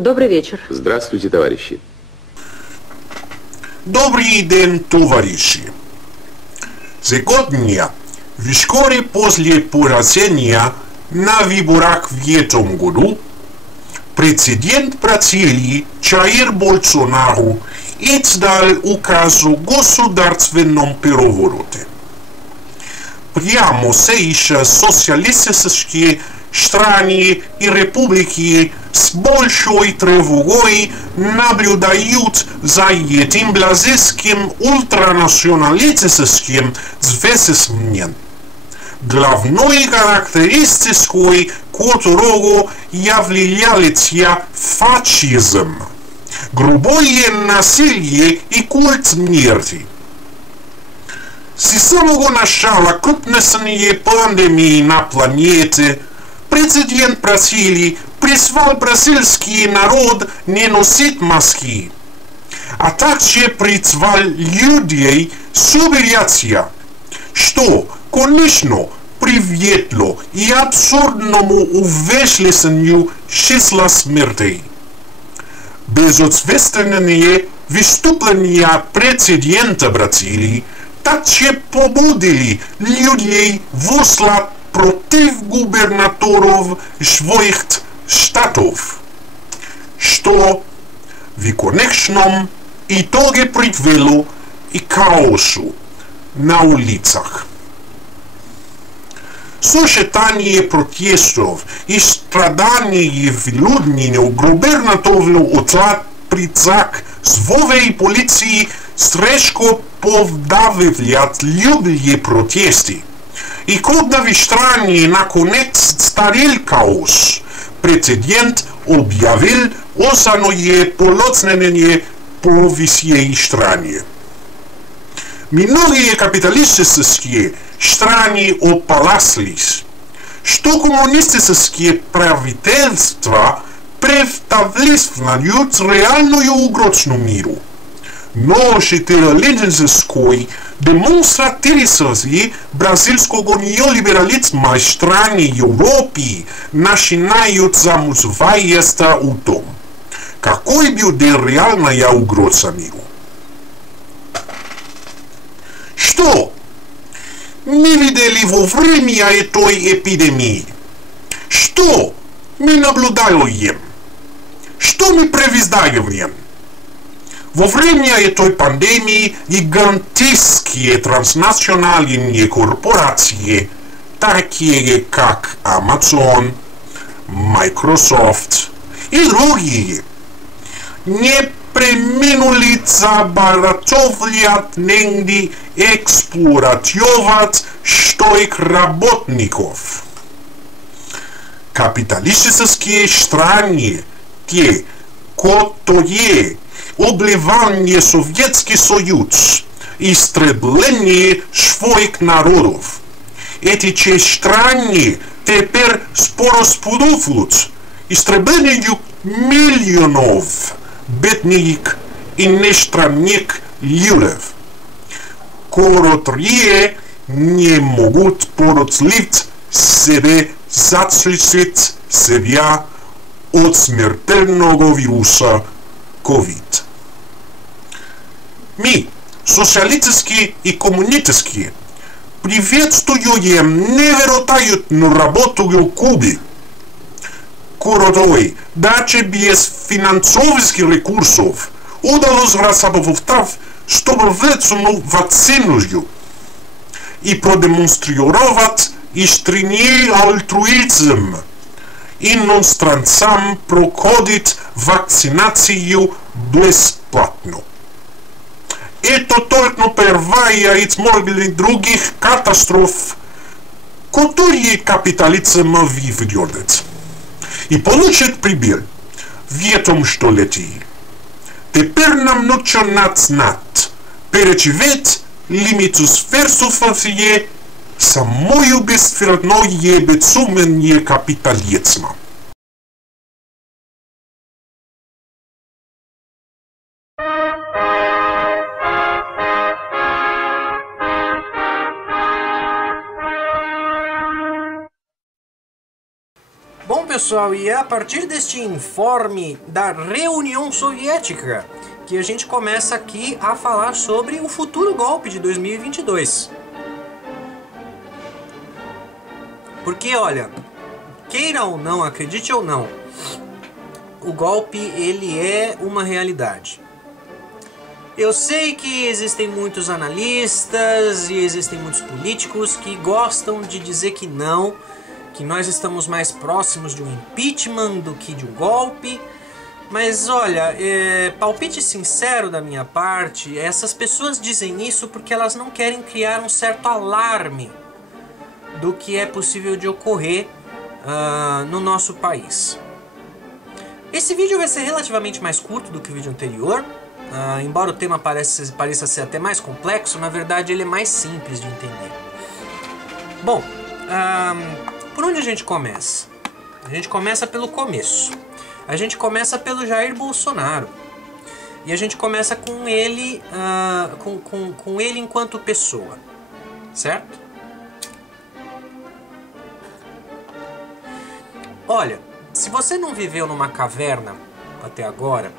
Добрый вечер. Здравствуйте, товарищи. Добрый день, товарищи. Сегодня, вскоре после поражения на выборах в этом году, президент Бразилии Jair Bolsonaro издал указ о государственном перевороте. Прямо сейчас социалистические страны и республики с большой тревогой наблюдают за этим бразильским ультранационалистическим движением, главной характеристикой которого является фашизм, грубое насилие и культ смерти. С самого начала крупнейшей пандемии на планете президент Бразилии призвал бразильский народ не носить маски, а также призвал людей собираться, что, конечно, привело и абсурдному увеличению числа смертей. Безответственные выступления президента Бразилии также побудили людей выслать против губернаторов своих штатов, что в конечном итоге привело и к хаосу на улицах. Сочетание протестов и страданий в Людмине губернатору отдал призыв своей полиции строго подавлять любые протесты. И когда в стране наконец старел хаос, президент объявил осеннее полотнение по всей стране. Многие капиталистические страны опасались, что коммунистические правительства представляют реальную угрозу миру. Но четырехлетней демонстрации бразильского неолиберализма в стране Европы начинают замысловаться о том, какой будет реальная угроза миру. Что мы видели во время этой эпидемии? Что мы наблюдаем? Что мы предвиждаем? Во время этой пандемии гигантские транснациональные корпорации, такие как Amazon, Microsoft и другие, не преминули забарахлять деньги эксплуатировать своих работников. Капиталистические страны, те, которые обливание Советский Союз, истребление своих народов. Эти страны теперь способствуют истреблению миллионов бедных и нестранных людей, которые не могут позволить себе защитить себя от смертельного вируса COVID. Мы, социалистические и коммунистические, приветствуем невероятную работу в Кубе, которой даже без финансовых ресурсов удалось разработать стопроцентную вакцину и продемонстрировать искренний альтруизм. Иностранцам проходит вакцинацию бесплатно. Это только первая из многих других катастроф, которые капитализм выведет. И получит прибыль в этом столетии. Теперь нам нужно знать, переживать лимиты сверхсуфферсии самое бесферное безумие капитализма. pessoal, e é a partir deste informe da reunião soviética que a gente começa aqui a falar sobre o futuro golpe de 2022. Porque, olha, queira ou não, acredite ou não, o golpe, ele é uma realidade. Eu sei que existem muitos analistas e existem muitos políticos que gostam de dizer que não, que nós estamos mais próximos de um impeachment do que de um golpe. Mas olha, palpite sincero da minha parte, essas pessoas dizem isso porque elas não querem criar um certo alarme do que é possível de ocorrer no nosso país. Esse vídeo vai ser relativamente mais curto do que o vídeo anterior. Embora o tema pareça ser até mais complexo, na verdade ele é mais simples de entender. Bom, por onde a gente começa? A gente começa pelo começo. A gente começa pelo Jair Bolsonaro. E a gente começa com ele, com ele enquanto pessoa. Certo? Olha, se você não viveu numa caverna até agora,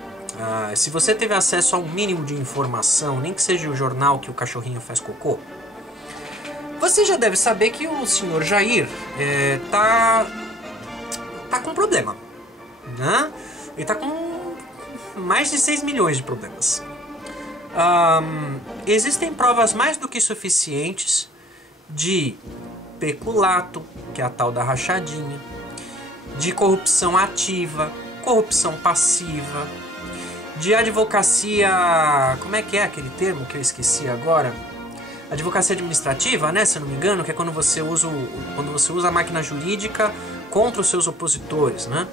se você teve acesso a um mínimo de informação, nem que seja o jornal que o cachorrinho faz cocô, você já deve saber que o senhor Jair tá com um problema, né? Ele tá com mais de 6 milhões de problemas. Existem provas mais do que suficientes de peculato, que é a tal da rachadinha, de corrupção ativa, corrupção passiva, de advocacia... Como é que é aquele termo que eu esqueci agora? Advocacia administrativa, né? Se eu não me engano, que é quando você usa a máquina jurídica contra os seus opositores, né?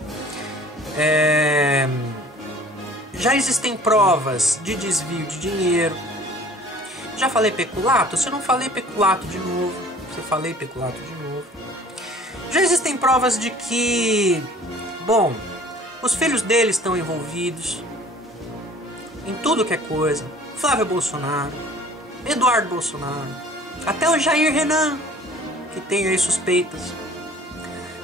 Já existem provas de desvio de dinheiro. Já falei peculato? Se eu não falei peculato de novo, se eu falei peculato de novo. Já existem provas de que, bom, os filhos dele estão envolvidos em tudo que é coisa. Flávio Bolsonaro, Eduardo Bolsonaro, até o Jair Renan, que tem aí suspeitas.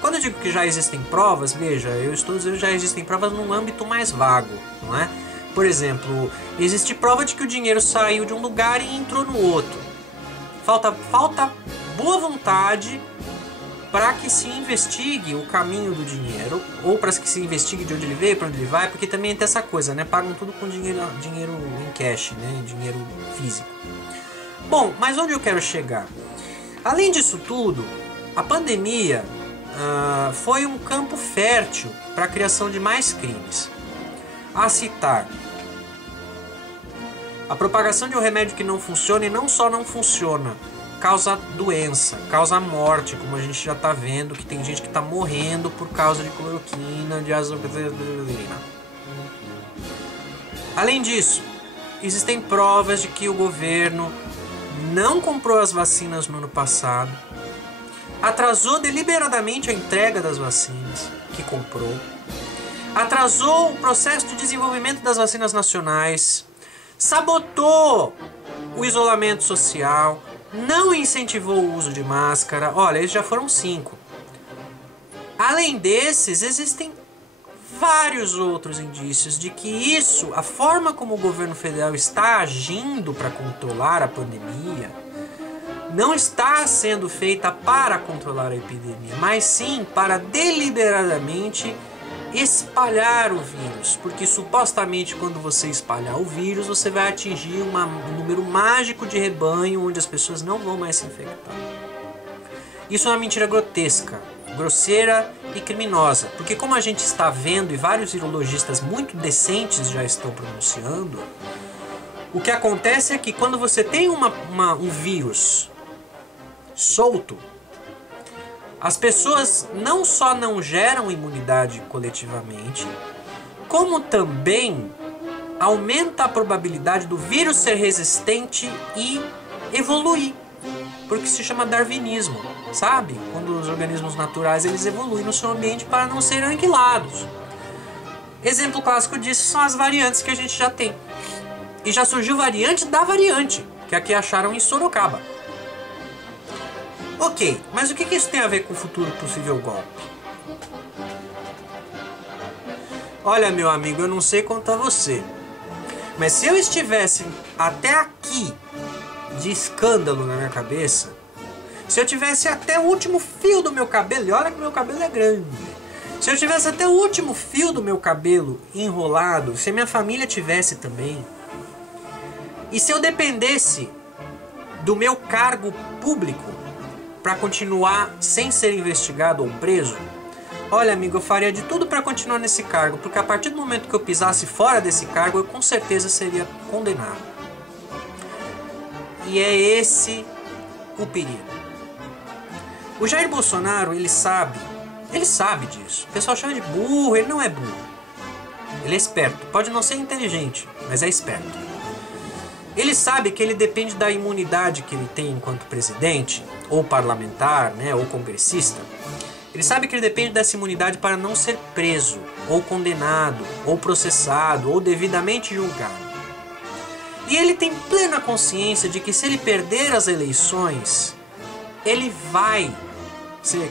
Quando eu digo que já existem provas, veja, eu estou dizendo que já existem provas num âmbito mais vago, não é? Por exemplo, existe prova de que o dinheiro saiu de um lugar e entrou no outro. Falta boa vontade para que se investigue o caminho do dinheiro, ou para que se investigue de onde ele veio, para onde ele vai, porque também tem essa coisa, né? Pagam tudo com dinheiro em cash, né? Dinheiro físico. Bom, mas onde eu quero chegar? Além disso tudo, a pandemia foi um campo fértil para a criação de mais crimes. A citar: a propagação de um remédio que não funciona, e não só não funciona, causa doença, causa morte, como a gente já está vendo, que tem gente que está morrendo por causa de cloroquina, de azoxicilina. Além disso, existem provas de que o governo não comprou as vacinas no ano passado, atrasou deliberadamente a entrega das vacinas que comprou, atrasou o processo de desenvolvimento das vacinas nacionais, sabotou o isolamento social, não incentivou o uso de máscara. Olha, eles já foram 5. Além desses, existem vários outros indícios de que isso, a forma como o governo federal está agindo para controlar a pandemia, não está sendo feita para controlar a epidemia, mas sim para deliberadamente espalhar o vírus, porque supostamente quando você espalhar o vírus, você vai atingir um número mágico de rebanho onde as pessoas não vão mais se infectar. Isso é uma mentira grotesca, grosseira e criminosa, porque como a gente está vendo e vários virologistas muito decentes já estão pronunciando, o que acontece é que quando você tem um vírus solto, as pessoas não só não geram imunidade coletivamente, como também aumenta a probabilidade do vírus ser resistente e evoluir. Porque se chama darwinismo, sabe? Quando os organismos naturais eles evoluem no seu ambiente para não serem aniquilados. Exemplo clássico disso são as variantes que a gente já tem. E já surgiu variante da variante, que aqui acharam em Sorocaba. Ok, mas o que isso tem a ver com o futuro possível golpe? Olha, meu amigo, eu não sei quanto a você, mas se eu estivesse até aqui de escândalo na minha cabeça, se eu tivesse até o último fio do meu cabelo, e olha que meu cabelo é grande, se eu tivesse até o último fio do meu cabelo enrolado, se a minha família tivesse também, e se eu dependesse do meu cargo público para continuar sem ser investigado ou preso, olha, amigo, eu faria de tudo para continuar nesse cargo, porque a partir do momento que eu pisasse fora desse cargo, eu com certeza seria condenado. E é esse o perigo. O Jair Bolsonaro, ele sabe disso. O pessoal chama de burro, ele não é burro. Ele é esperto. Pode não ser inteligente, mas é esperto. Ele sabe que ele depende da imunidade que ele tem enquanto presidente, ou parlamentar, né, ou congressista. Ele sabe que ele depende dessa imunidade para não ser preso, ou condenado, ou processado, ou devidamente julgado. E ele tem plena consciência de que se ele perder as eleições, ele vai ser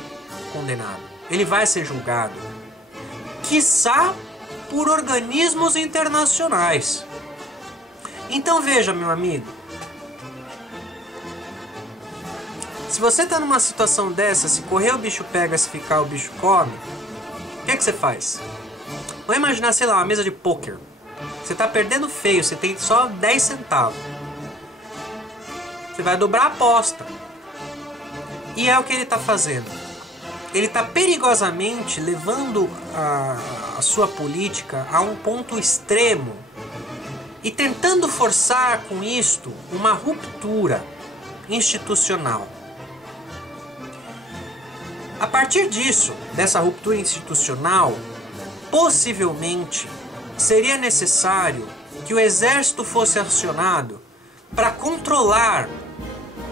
condenado, ele vai ser julgado, quiçá por organismos internacionais. Então veja, meu amigo, se você está numa situação dessa, se correr o bicho pega, se ficar o bicho come, o que é que você faz? Vamos imaginar, sei lá, uma mesa de pôquer. Você está perdendo feio, você tem só 10 centavos. Você vai dobrar a aposta. E é o que ele está fazendo. Ele está perigosamente levando a sua política a um ponto extremo e tentando forçar com isto uma ruptura institucional. A partir disso, dessa ruptura institucional, possivelmente seria necessário que o exército fosse acionado para controlar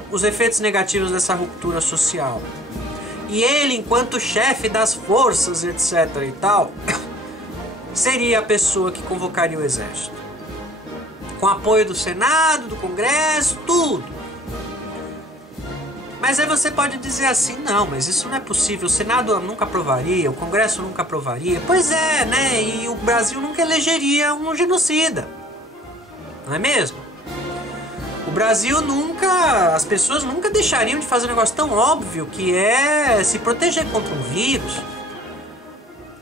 os efeitos negativos dessa ruptura social. E ele, enquanto chefe das forças, etc. e tal, seria a pessoa que convocaria o exército. Com apoio do Senado, do Congresso, tudo. Mas aí você pode dizer assim, não, mas isso não é possível, o Senado nunca aprovaria, o Congresso nunca aprovaria. Pois é, né? E o Brasil nunca elegeria um genocida. Não é mesmo? O Brasil nunca, as pessoas nunca deixariam de fazer um negócio tão óbvio que é se proteger contra um vírus.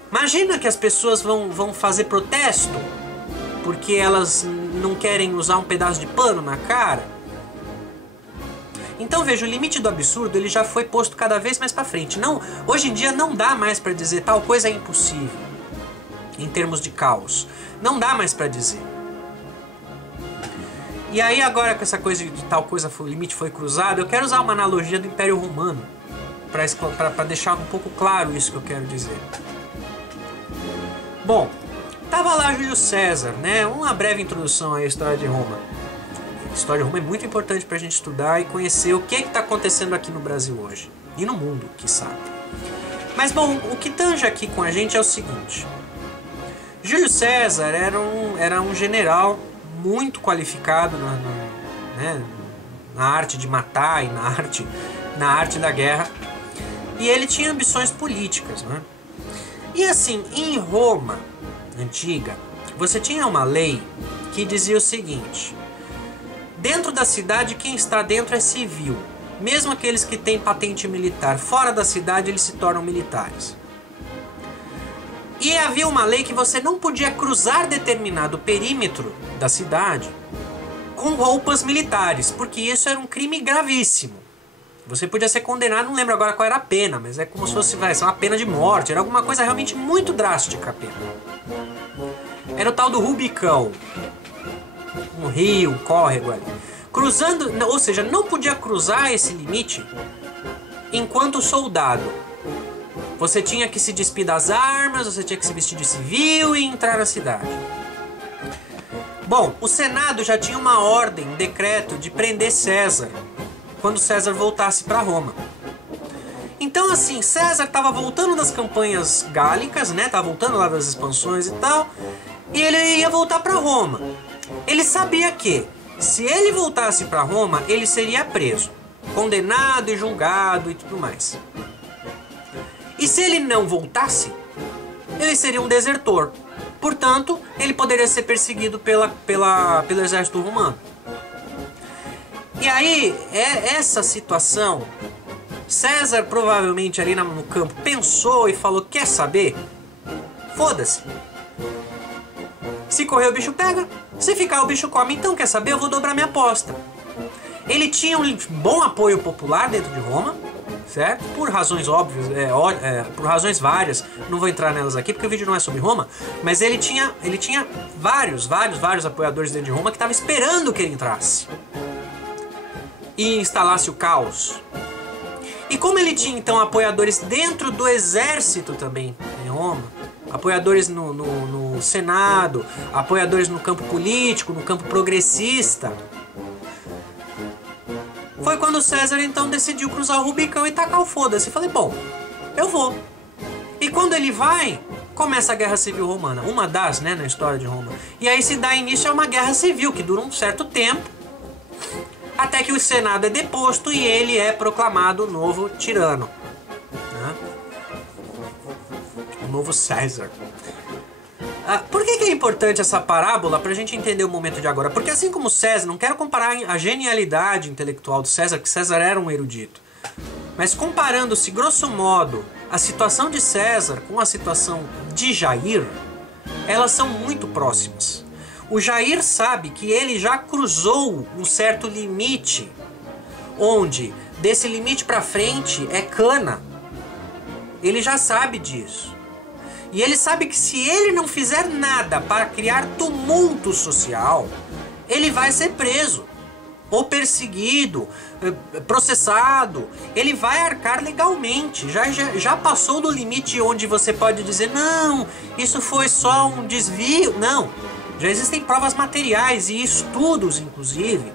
Imagina que as pessoas vão fazer protesto porque elas não querem usar um pedaço de pano na cara. Então veja, o limite do absurdo ele já foi posto cada vez mais para frente. Não, hoje em dia não dá mais para dizer tal coisa é impossível em termos de caos. Não dá mais para dizer. E aí agora que essa coisa de tal coisa, o limite foi cruzado, eu quero usar uma analogia do Império Romano para deixar um pouco claro isso que eu quero dizer. Bom, tava lá Júlio César, né? Uma breve introdução à história de Roma. A história de Roma é muito importante para a gente estudar e conhecer o que está acontecendo aqui no Brasil hoje. E no mundo, quiçá. Mas bom, o que tange aqui com a gente é o seguinte. Júlio César era um general muito qualificado na arte de matar e na arte da guerra. E ele tinha ambições políticas, né? E assim, em Roma antiga, você tinha uma lei que dizia o seguinte: dentro da cidade, quem está dentro é civil. Mesmo aqueles que têm patente militar fora da cidade, eles se tornam militares. E havia uma lei que você não podia cruzar determinado perímetro da cidade com roupas militares, porque isso era um crime gravíssimo. Você podia ser condenado, não lembro agora qual era a pena, mas é como se fosse uma pena de morte, era alguma coisa realmente muito drástica a pena. Era o tal do Rubicão. Um rio, um córrego ali. Cruzando, ou seja, não podia cruzar esse limite enquanto soldado. Você tinha que se despir das armas, você tinha que se vestir de civil e entrar na cidade. Bom, o Senado já tinha uma ordem, um decreto de prender César quando César voltasse para Roma. Então assim, César estava voltando das campanhas gálicas, né? Tava voltando lá das expansões e tal, e ele ia voltar para Roma. Ele sabia que, se ele voltasse para Roma, ele seria preso, condenado e julgado e tudo mais. E se ele não voltasse, ele seria um desertor. Portanto, ele poderia ser perseguido pelo exército romano. E aí, essa situação, César provavelmente ali no campo pensou e falou, quer saber? Foda-se. Se correr o bicho pega, se ficar o bicho come, então quer saber? Eu vou dobrar minha aposta. Ele tinha um bom apoio popular dentro de Roma, certo? Por razões óbvias, por razões várias, não vou entrar nelas aqui porque o vídeo não é sobre Roma, mas ele tinha vários apoiadores dentro de Roma que estavam esperando que ele entrasse e instalasse o caos. E como ele tinha então apoiadores dentro do exército também em Roma, apoiadores no Senado, apoiadores no campo político, no campo progressista, foi quando César então decidiu cruzar o Rubicão e tacar o foda-se. Falei, bom, eu vou. E quando ele vai, começa a Guerra Civil Romana, uma das, né, na história de Roma. E aí se dá início a uma guerra civil que dura um certo tempo, até que o Senado é deposto e ele é proclamado o novo tirano, né? O novo César. Por que é importante essa parábola para a gente entender o momento de agora? Porque assim como César, não quero comparar a genialidade intelectual do César, que César era um erudito, mas comparando-se grosso modo a situação de César com a situação de Jair, elas são muito próximas. O Jair sabe que ele já cruzou um certo limite, onde desse limite para frente é cana. Ele já sabe disso. E ele sabe que se ele não fizer nada para criar tumulto social, ele vai ser preso, ou perseguido, processado. Ele vai arcar legalmente. Já passou do limite onde você pode dizer, não, isso foi só um desvio. Não, já existem provas materiais e estudos, inclusive,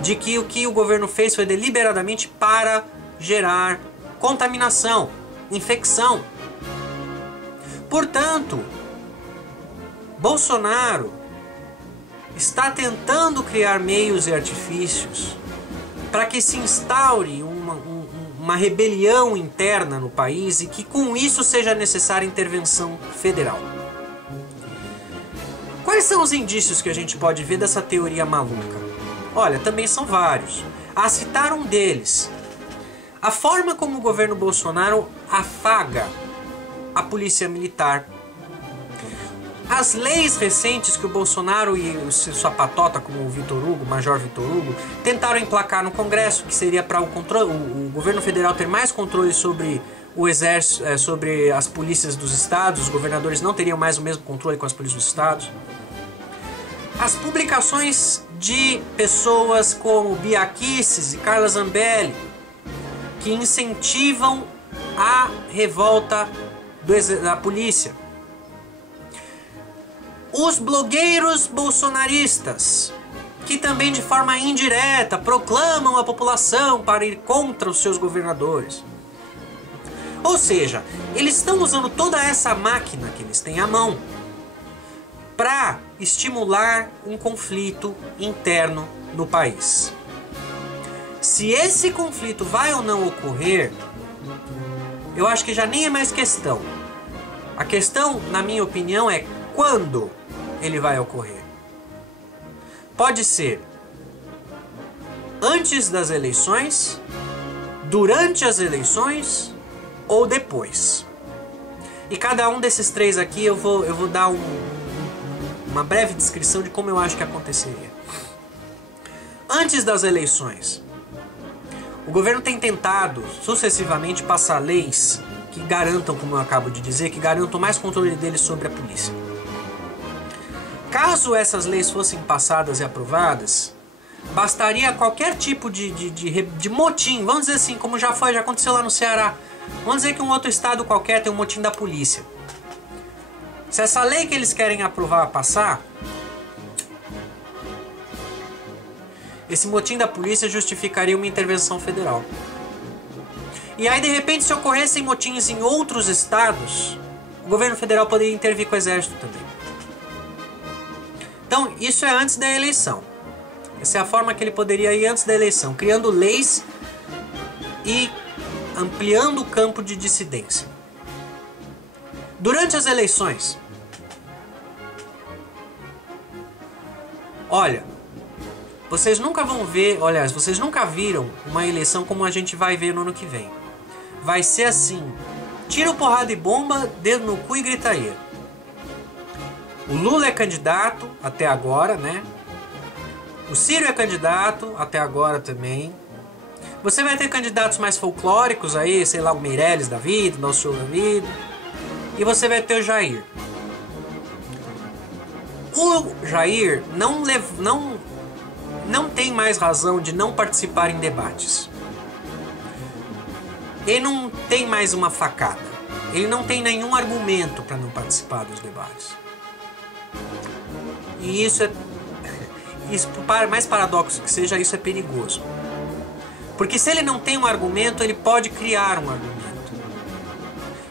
de que o que o governo fez foi deliberadamente para gerar contaminação, infecção. Portanto, Bolsonaro está tentando criar meios e artifícios para que se instaure uma rebelião interna no país e que com isso seja necessária intervenção federal. Quais são os indícios que a gente pode ver dessa teoria maluca? Olha, também são vários. A citar um deles, a forma como o governo Bolsonaro afaga a polícia militar. As leis recentes que o Bolsonaro e sua patota, como o Vitor Hugo, o Major Vitor Hugo, tentaram emplacar no Congresso, que seria para o governo federal ter mais controle sobre o exército, sobre as polícias dos estados, os governadores não teriam mais o mesmo controle com as polícias dos estados. As publicações de pessoas como Bia Kicis e Carla Zambelli, que incentivam a revolta da polícia. Os blogueiros bolsonaristas, que também de forma indireta proclamam a população para ir contra os seus governadores. Ou seja, eles estão usando toda essa máquina que eles têm à mão para estimular um conflito interno no país. Se esse conflito vai ou não ocorrer, eu acho que já nem é mais questão. A questão, na minha opinião, é quando ele vai ocorrer. Pode ser antes das eleições, durante as eleições ou depois. E cada um desses três aqui eu vou dar uma breve descrição de como eu acho que aconteceria. Antes das eleições, o governo tem tentado sucessivamente passar leis que garantam, como eu acabo de dizer, que garantam mais controle deles sobre a polícia. Caso essas leis fossem passadas e aprovadas, bastaria qualquer tipo de motim, vamos dizer assim, como já aconteceu lá no Ceará. Vamos dizer que um outro estado qualquer tem um motim da polícia. Se essa lei que eles querem aprovar passar, esse motim da polícia justificaria uma intervenção federal. E aí, de repente, se ocorressem motins em outros estados, o governo federal poderia intervir com o exército também. Então, isso é antes da eleição. Essa é a forma que ele poderia ir antes da eleição, criando leis e ampliando o campo de dissidência. Durante as eleições, Olha, vocês nunca vão ver, aliás, vocês nunca viram uma eleição como a gente vai ver no ano que vem. Vai ser assim, tiro, porrada e bomba, dedo no cu e gritaria. O Lula é candidato até agora, né? O Ciro é candidato até agora também. Você vai ter candidatos mais folclóricos aí, sei lá, o Meirelles da vida, o Nosso Senhor da vida. E você vai ter o Jair. O Jair não tem mais razão de não participar em debates. Ele não tem mais uma facada. Ele não tem nenhum argumento para não participar dos debates. E isso é... Isso, por mais paradoxo que seja, isso é perigoso. Porque se ele não tem um argumento, ele pode criar um argumento.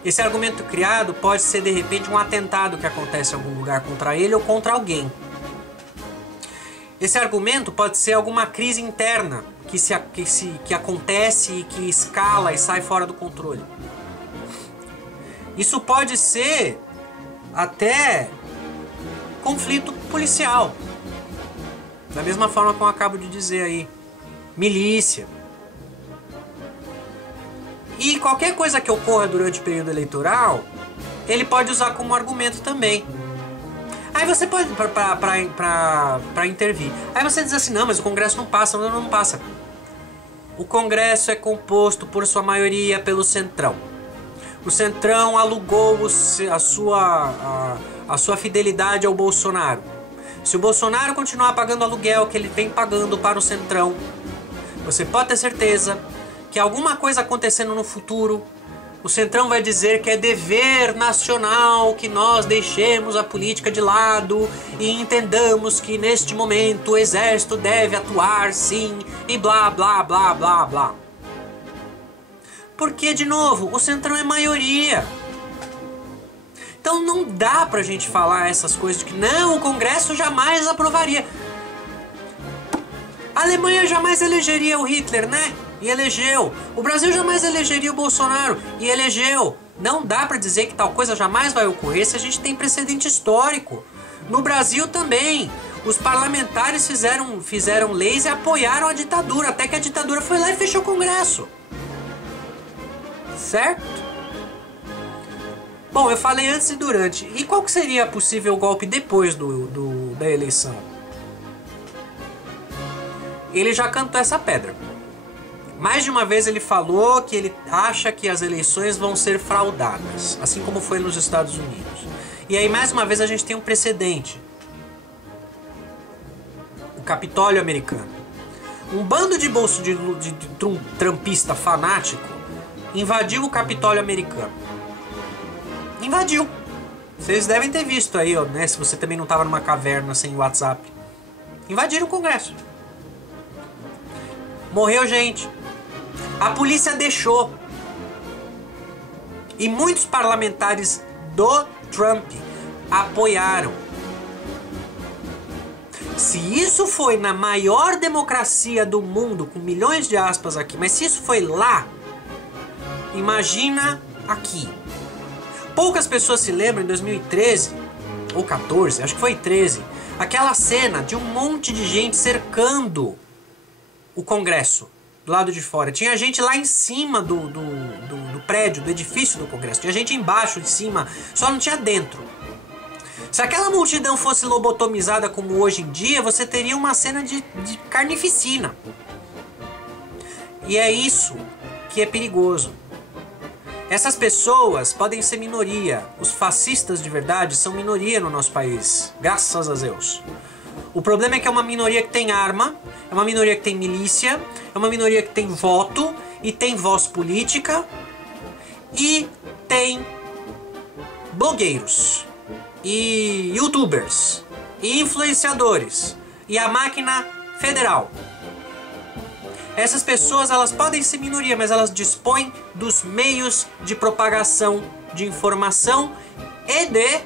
Esse argumento criado pode ser, de repente, um atentado que acontece em algum lugar contra ele ou contra alguém. Esse argumento pode ser alguma crise interna que acontece e que escala e sai fora do controle. Isso pode ser até conflito policial. Da mesma forma como eu acabo de dizer aí. Milícia. E qualquer coisa que ocorra durante o período eleitoral, ele pode usar como argumento também. Aí você pode, para intervir. Aí você diz assim, não, mas o Congresso não passa. Não passa. O Congresso é composto, por sua maioria, pelo Centrão. O Centrão alugou a sua fidelidade ao Bolsonaro. Se o Bolsonaro continuar pagando o aluguel que ele vem pagando para o Centrão, você pode ter certeza que alguma coisa acontecendo no futuro, o Centrão vai dizer que é dever nacional que nós deixemos a política de lado e entendamos que neste momento o Exército deve atuar sim e blá blá blá blá blá. Porque, de novo, o Centrão é maioria. Então não dá pra gente falar essas coisas de que não, o Congresso jamais aprovaria. A Alemanha jamais elegeria o Hitler, né? E elegeu. O Brasil jamais elegeria o Bolsonaro e elegeu. Não dá pra dizer que tal coisa jamais vai ocorrer se a gente tem precedente histórico. No Brasil também. Os parlamentares fizeram leis e apoiaram a ditadura, até que a ditadura foi lá e fechou o Congresso. Certo? Bom, eu falei antes e durante. E qual que seria possível golpe depois da eleição? Ele já cantou essa pedra. Mais de uma vez ele falou que ele acha que as eleições vão ser fraudadas, assim como foi nos Estados Unidos. E aí mais uma vez a gente tem um precedente. O Capitólio americano. Um bando de trumpista fanático invadiu o Capitólio americano. Invadiu. Vocês devem ter visto aí, ó, né? Se você também não estava numa caverna sem WhatsApp. Invadiram o Congresso. Morreu gente. A polícia deixou. E muitos parlamentares do Trump apoiaram. Se isso foi na maior democracia do mundo, com milhões de aspas aqui, mas se isso foi lá, imagina aqui. Poucas pessoas se lembram, em 2013 ou 14, acho que foi 13, aquela cena de um monte de gente cercando o Congresso, do lado de fora. Tinha gente lá em cima do prédio, do edifício do Congresso. Tinha gente embaixo, de cima, só não tinha dentro. Se aquela multidão fosse lobotomizada como hoje em dia, você teria uma cena de carnificina. E é isso que é perigoso. Essas pessoas podem ser minoria. Os fascistas de verdade são minoria no nosso país, graças a Deus. O problema é que é uma minoria que tem arma, é uma minoria que tem milícia, é uma minoria que tem voto e tem voz política e tem blogueiros e youtubers e influenciadores e a máquina federal. Essas pessoas, elas podem ser minoria, mas elas dispõem dos meios de propagação de informação e de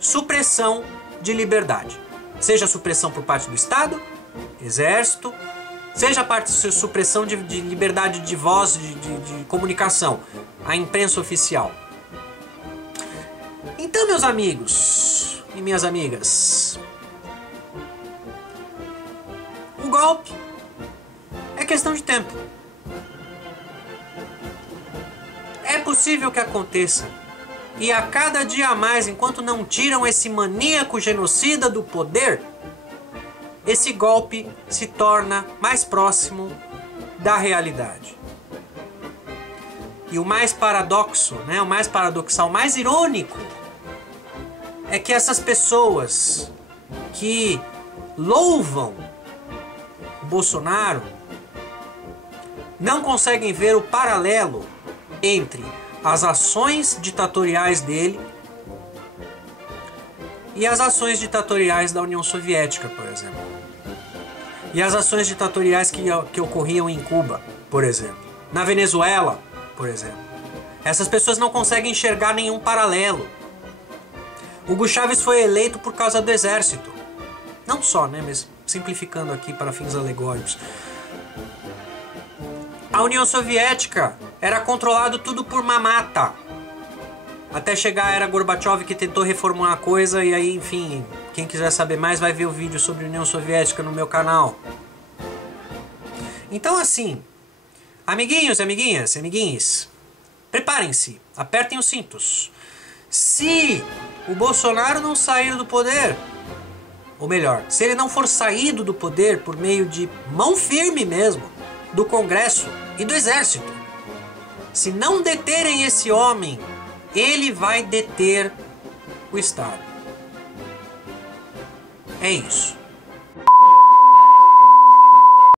supressão de liberdade. Seja supressão por parte do Estado, Exército, seja parte de supressão de liberdade de voz, de comunicação, a imprensa oficial. Então, meus amigos e minhas amigas, golpe. É questão de tempo. É possível que aconteça. E a cada dia a mais, enquanto não tiram esse maníaco genocida do poder, esse golpe se torna mais próximo da realidade. E o mais paradoxo, né, o mais paradoxal, o mais irônico, é que essas pessoas que louvam Bolsonaro não conseguem ver o paralelo entre as ações ditatoriais dele e as ações ditatoriais da União Soviética, por exemplo. E as ações ditatoriais que ocorriam em Cuba, por exemplo. Na Venezuela, por exemplo. Essas pessoas não conseguem enxergar nenhum paralelo. Hugo Chávez foi eleito por causa do exército. Não só, né, mas simplificando aqui para fins alegóricos. A União Soviética era controlado tudo por mamata. Até chegar a era Gorbachev, que tentou reformular a coisa, e aí, enfim, quem quiser saber mais vai ver o vídeo sobre a União Soviética no meu canal. Então, assim, amiguinhos, amiguinhas, amiguinhos, preparem-se, apertem os cintos. Se o Bolsonaro não sair do poder, ou melhor, se ele não for saído do poder por meio de mão firme mesmo, do Congresso e do Exército, se não deterem esse homem, ele vai deter o Estado. É isso.